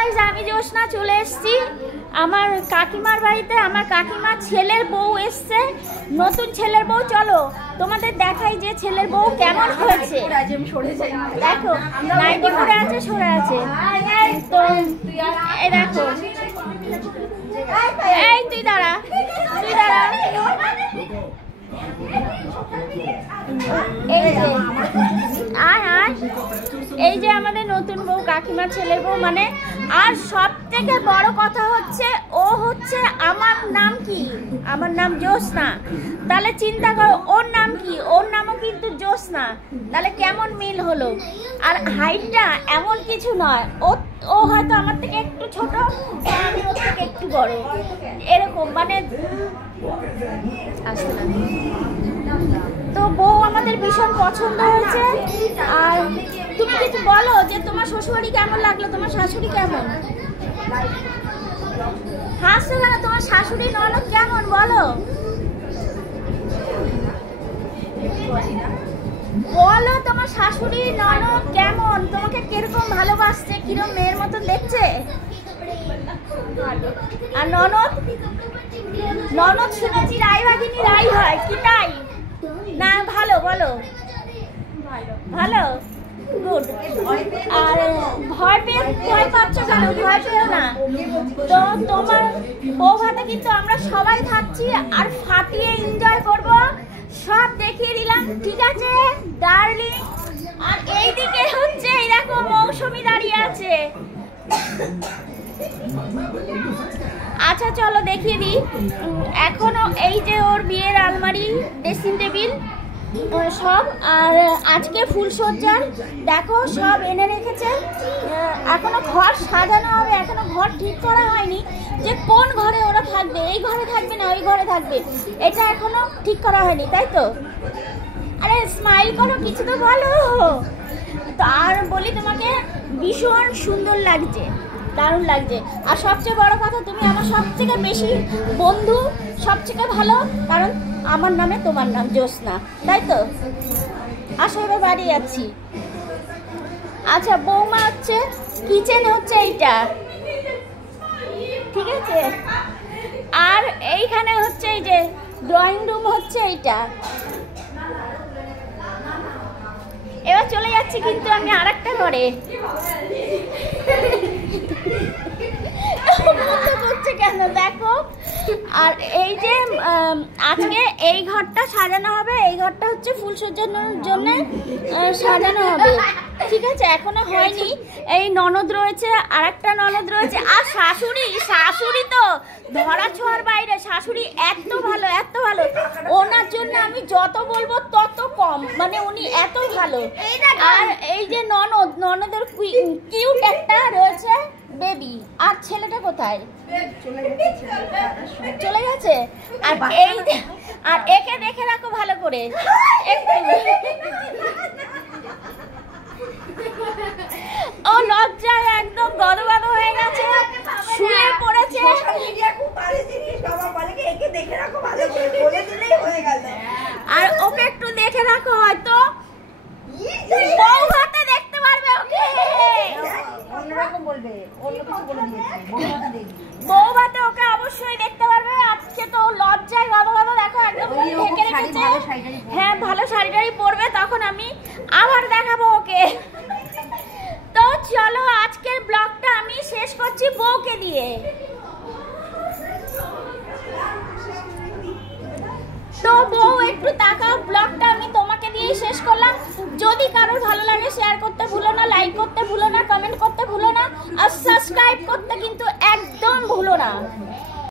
Guys, আমি জোসনা চলে এসেছি আমার কাকিমার বাড়িতে। আমার কাকিমার ছেলের বউ এসছে, নতুন ছেলের বউ। চলো তোমাদের দেখাই যে ছেলের বউ কেমন হয়েছে। দেখো নাইটি পরে আছে, সরে আছে। তো এই দেখো, এই তুই দাঁড়া, তুই দাঁড়া। এই যে আমাদের নতুন বউ, কাকিমার ছেলের বউ মানে। আর সব থেকে বড় কথা হচ্ছে, ও হচ্ছে, আমার নাম কি? আমার নাম জোসনা। তাহলে চিন্তা করো ওর নাম কি, ওর নামও কিন্তু জোসনা। তাহলে কেমন মিল হলো। আর হাইটটা এমন কিছু নয়, ও হয়তো আমার থেকে একটু ছোট, আমি ওর থেকে একটু বড়, এরকম মানে। তো বউ আমাদের ভীষণ পছন্দ হয়েছে। আর তুমি কিছু বলো যে তোমার শ্বশুরবাড়ি কেমন লাগলো, তোমার শাশুড়ি কেমন? হাসছো কেন? তোমার শাশুড়ি ননদ কেমন বলো, বলো তোমার শাশুড়ি ননদ কেমন, তোমাকে কিরকম ভালোবাসছে, কিরকম মেয়ের মতন দেখছে? আর ননদ, ননদ শুনেছি রাই ভাগিনী রাই হয়, কি তাই না? ভালো বলো, ভালো, গুড। আর ভয় পাচ্ছ কেন? ভয় পেও না। তো তোমার বউ ভাতে কিন্তু আমরা সবাই থাকছি, আর ফাটিয়ে এনজয় করব, সব দেখিয়ে দিলাম, ঠিক আছে ডার্লিং? আর এইদিকে হচ্ছে, এই দেখো মৌসুমি দাঁড়িয়ে আছে। আচ্ছা চলো দেখিয়ে দিই। এখনো এই যে ওর বিয়ের আলমারি, ড্রেসিং টেবিল সব, আর আজকে ফুলসজ্জার দেখো সব এনে রেখেছে। এখনো ঘর সাজানো হবে, এখনো ঘর ঠিক করা হয়নি যে কোন ঘরে ওরা থাকবে, এই ঘরে থাকবে না ওই ঘরে থাকবে, এটা এখনো ঠিক করা হয়নি, তাই তো? আরে স্মাইল করো, কিছু তো বলো। তো আর বলি, তোমাকে ভীষণ সুন্দর লাগছে, দারুণ লাগছে। আর সবচেয়ে বড় কথা, তুমি আমার সবথেকে বেশি বন্ধু, সবথেকে ভালো, কারণ আমার নামে তোমার নাম জোসনা, তাই তো? আসো এবার বাড়ি যাচ্ছি। আচ্ছা বৌমা হচ্ছে, কিচেন হচ্ছে এইটা, ঠিক আছে? আর এইখানে হচ্ছে এই যে ড্রয়িং রুম হচ্ছে এইটা। এবার চলে যাচ্ছি কিন্তু আমি আরেকটা ঘরে। করছে কেন দেখো। আর এই যে আজকে এই ঘরটা সাজানো হবে, এই ঘরটা হচ্ছে ফুল সাজানোর জন্য সাজানো হবে, ঠিক আছে? এখনো হয়নি। এই ননদ রয়েছে, আরেকটা ননদ রয়েছে, আর শাশুড়ি, শাশুড়ি তো ধরা ছোঁয়ার বাইরে। শাশুড়ি এত ভালো, এত ভালো, ওনার জন্য আমি যত বলবো তত কম, মানে উনি এত ভালো। আর এই যে ননদ, ননদের কিউট একটা রয়েছে বেবি। আর ছেলেটা কোথায়? চলে গেছে। আর এই আর একে দেখে রাখো ভালো করে একটু। ও লজ্জায় একদম গদগদ হয়ে গেছে, শুয়ে পড়েছে। আর ওকে একটু দেখে রাখো, হয়তো বউ ভাতে দেখতে পারবে ওকে। বউ ভাতে ওকে অবশ্যই দেখতে পারবে। আজকে তো লজ্জায় গদগদ, দেখো একদম ঢেকে রেখেছে। হ্যাঁ ভালো শাড়ি টাড়ি পরবে, তখন আমি আবার দেখাবো ওকে। তো চলো আজকের ব্লগটা আমি শেষ করছি বউকে দিয়ে। তো বউ একটু তাকাও ব্লগটা